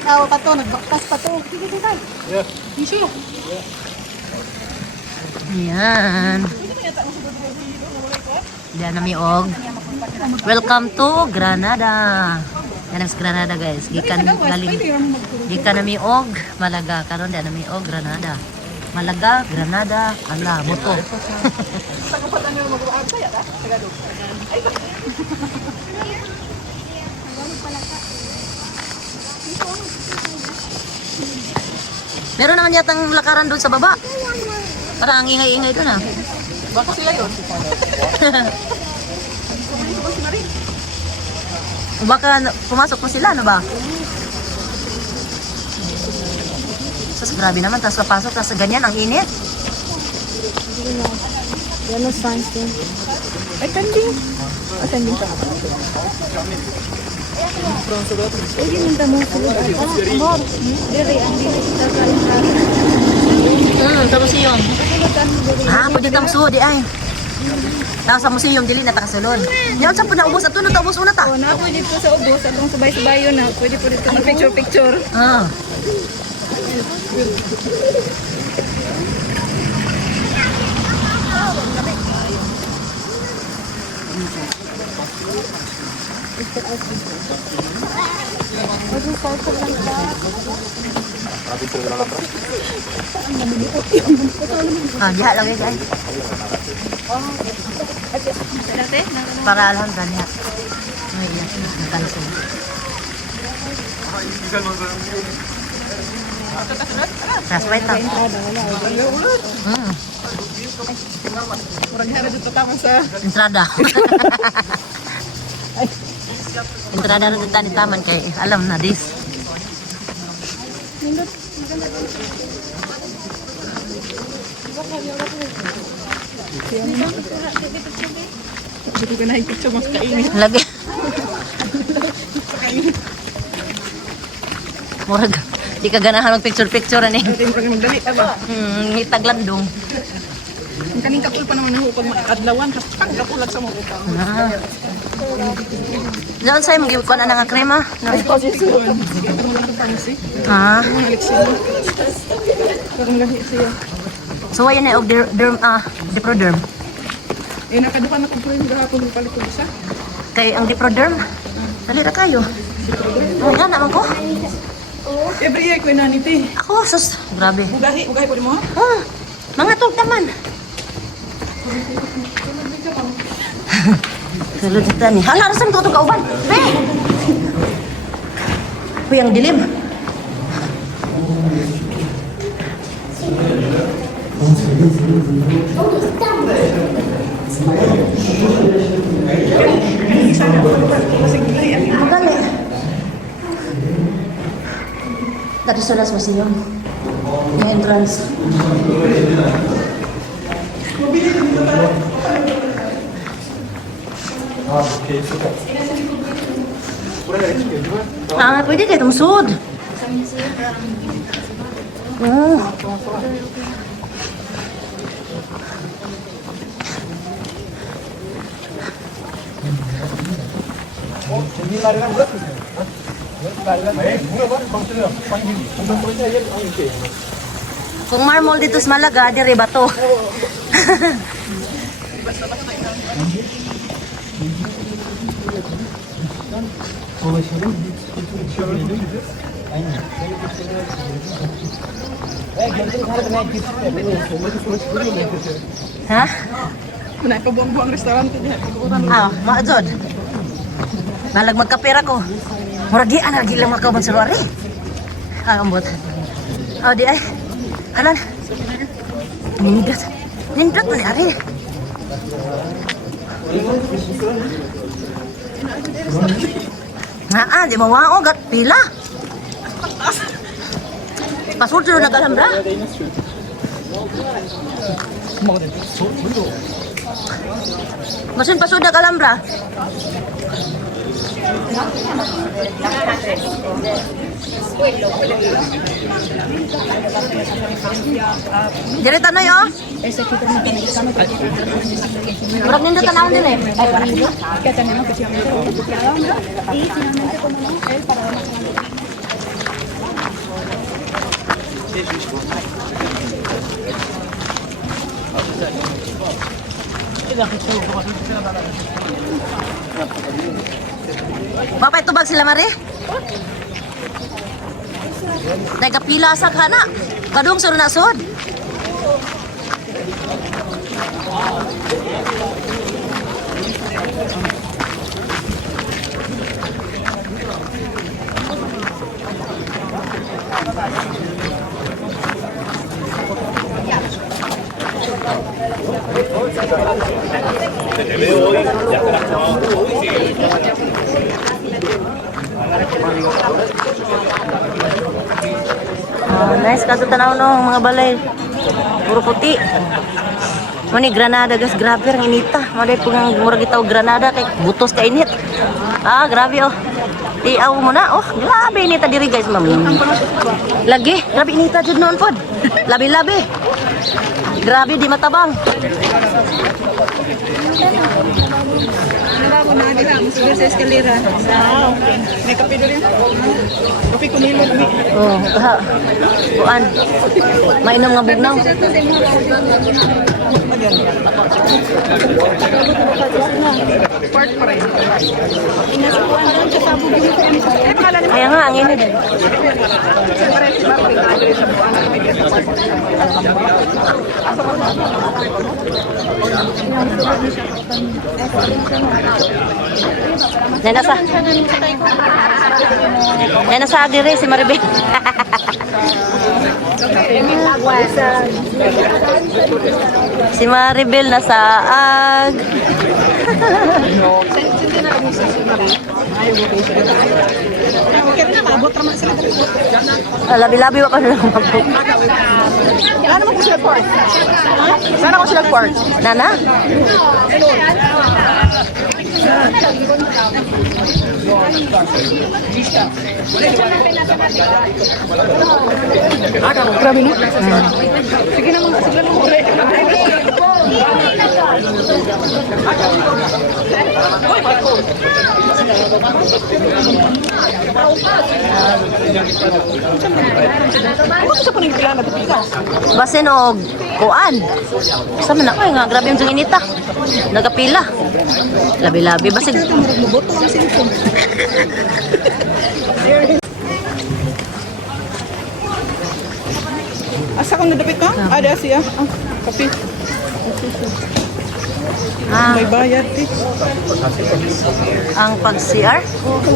Ikaw pa to, nagbaktas pa to. Sige, sige, tayo. Yeah. Tissue. Ayan. Diyan na miog. Welcome to Granada. Yan ang Granada guys. Gikan galing. Gikan na miog. Malaga. Karon diyan na miog Granada. Malaga, Granada, ala, moto. Meron naman yatang lakaran doon sa baba. Parang ang ingay-ingay doon ah. Baka sila yun. Baka pumasok mo sila, ano ba? Sus, grabe naman. Tapos papasok, tapos ganyan, ang init. Yan ang signs din. Ay, tanding. Ay, tanding ka. Ay, gininta mo. Amor. Dere, ang dili kita ka. Tapos yung. Pwede kang suod ay. Tapos sa museum, dili na takasulod. Yan, saan po naubos? At tunod, naubos una ta. Oo, na pwede po sa ubos. Atong sabay-sabay yun na. Pwede po dito na picture-picture. Diha lang guys. Para alam ganyan. Ay, yan. Nakalusog. That's right lang. Murag hara dito tama sa... Entrada. Entrada na dito ni Taman kay alam na this. Dito ko na picture mas kainit. Lagi. Murag, di ka ganahan ng picture-picture ani. Dito mo kami magdali ta ba? Hitaglandong. Ang kaning kapul pa naman hupag makadlawan. Kapag kapulag sa mga upang. Diyan sa'yo, mag-iwag ko na nga krema. Ay, positive. Ito mo lang sa pharmacy. Mga leksyon. Karong lahi siya. So, ayan na, Diproderm. Nakadukan ako po yung gahapon yung palit ko isa. Kay ang Diproderm, dali na kayo. Nga naman ko. Every year ko inaniti. Ako, sus, grabe. Ugahi po di mo? Mga tog naman. Sulod sa tani. Hala, rasan ko ito kauban? Uy, ang dilim. Dali. Dati sulas mo siya. Yung entrance. Pwede kayo tumusod. Kung marmol dito sa Malaga, dire ba to? Ha? Kunay pa buang-buang restaurant din. Maadzod. Nalag magkapera ko. Muragi, lagi lang makaban sa luar eh. Ambot. Di ay. Anan? Nindot. Nindot mo ni Ari. Di mawao gat pila. Pasur dulu na Alhambra. Masin pasur na Alhambra. Direta na yo. Murag nindot tanawon din eh. Ay, para. Kaya tanong ko siya. Mapay tubag sila, Mari? Nagapila sa kana. Kadung sunod na sud. Nice kaso tanaw no mga balay. Puro puti. Mani Granada gas grabe ang inita. Mali po nga murag itaw Granada kay butos ka init. Ah, grabe oh. Tiaw mo na oh. Grabe inita diri guys, ma'am. Lagi, grabe inita jud noon pod. Labi-labi. Grabe di matabang. Narago na nila, musulo sa eskalera. Okay. May kape doon rin. Kape ko nilo. Oh, ha. Kuan. Mainom nga bugnaw. Part pa rin. Inasukuan doon sa sabog yung pangalan Kaya nga, ang init. Nasa agire si Maribel. Si Maribel nasa ag. Labi-labi wa pa na mabuk. Ano mo ko sila part? Sana ko sila part? Nana? Grabe no? Sige naman, sige naman uli. Ano sa puning pila na tupigaw? Basin og kuan. Sama na ko nga grabe yung inita. Nagapila. Labi-labi basig. Maboto ang cellphone. Asa kang nadapit ka? Ada siya. Kape. Ah, May bayad eh. ang pag-CR.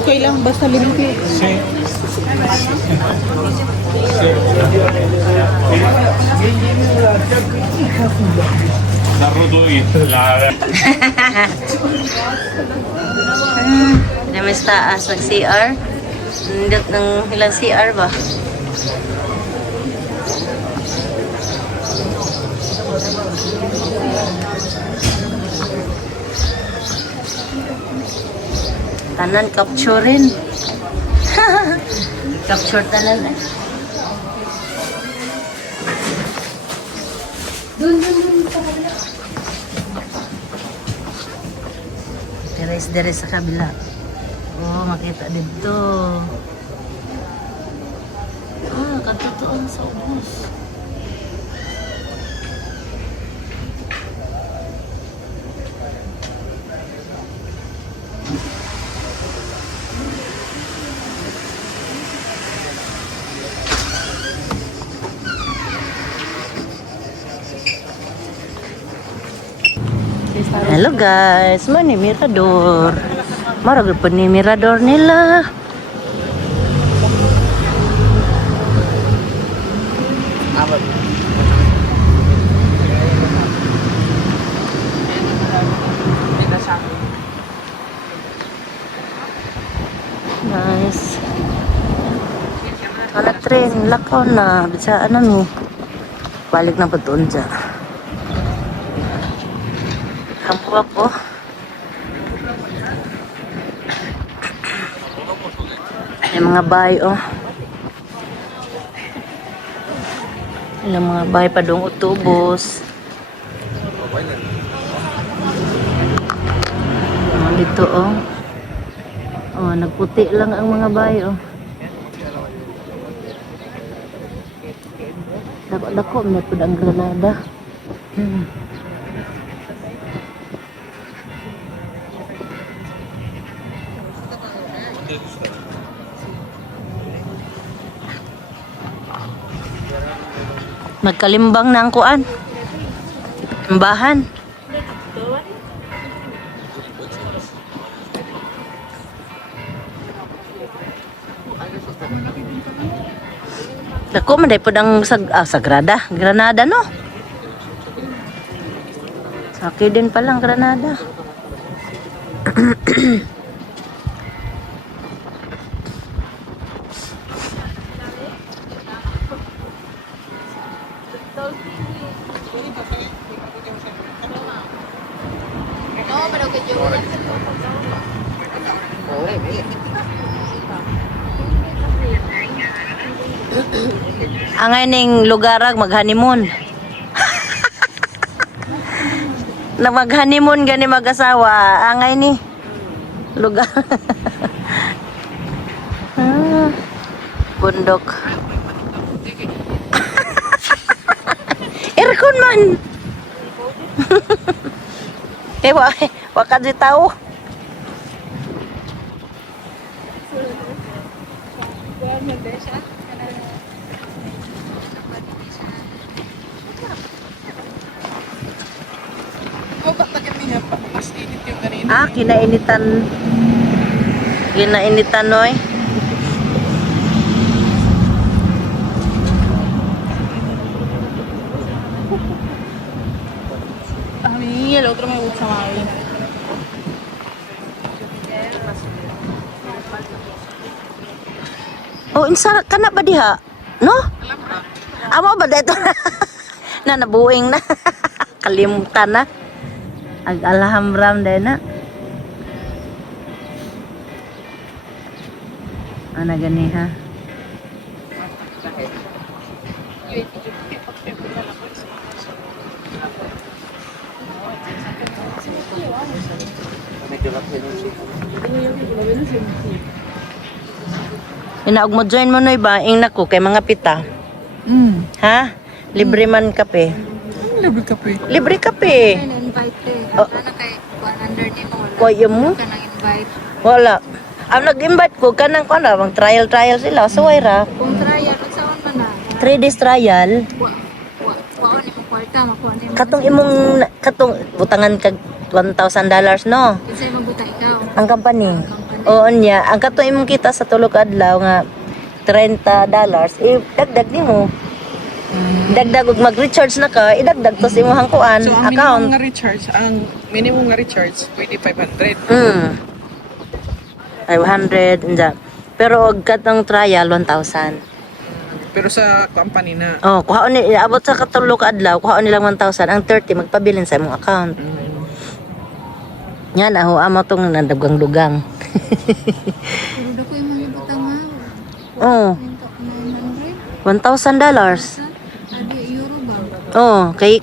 Okay lang, basta limiti. Damis taas ng CR. Nindot ng ilang CR ba? Tanan capturein. Capture tanan eh. Deres sa kabila. Oh, makita dito. Ah, katutuan sa ubos. Hello guys, mana mirador? Maragul pa ni mirador nila. Nice. Ano train, lakaw na. Bisa ano mi? Balik na patuon dyan. Kampo ako. May mga bahay oh. Ilang mga bahay pa doong utubos. Dito oh. Oh, nagputi lang ang mga bahay oh. Dako na po ang Granada. Magkalimbang na ang kuan. Timbahan. Dako man po ang Sagrada, Granada no. Sakit din palang Granada. Angay ning lugarag mag-honeymoon. Na mag-honeymoon gani mag-asawa, angay ni lugar. Bundok. Aircon man. Wa ka di tao. Mas init yung kanina. Kinainitan. Kinainitan, noy. A mí el otro me gusta más. Oh, insara ka na ba diha? No? Amo ba dito? Na nabuing na. Kalimutan na. Ag-alhamram din na. Ana gani ha. Inaog mo join mo noy ba ing nako kay mga pita. Ha? Libre man kape. Libre kape. Libre kape. invite Oh. Sana kay 100 ni mo wala. Kuya mo? Ka nang invite. Wala. Ang nag-invite ko kanang kuan ra, trial sila. Suway ra. Kung trial unsaon man na. 3 days trial. Wa ni mo kwarta makuha ni mo. Katong butangan kag $1,000 no. Kinsay mabuta ikaw. Ang company. Company. Oo niya. Ang katong imong kita sa tulo ka adlaw nga $30, dagdag nimo. Dagdag ug mag-recharge na ka, idagdag to sa imong kuan So, ang account. minimum nga recharge, pwede 500. Ay 100 unja. Pero og katong trial 1,000. Pero sa company na. Oh, kuhaon ni abot sa katulo ka adlaw, kuhaon nilang 1,000. Ang 30 magpabilin sa imong account. Yan aho amo tong nadagang-dugang. Pero dako yung mga butang nga. Oh, 900. $1,000. Adi euro ba? Oh, kay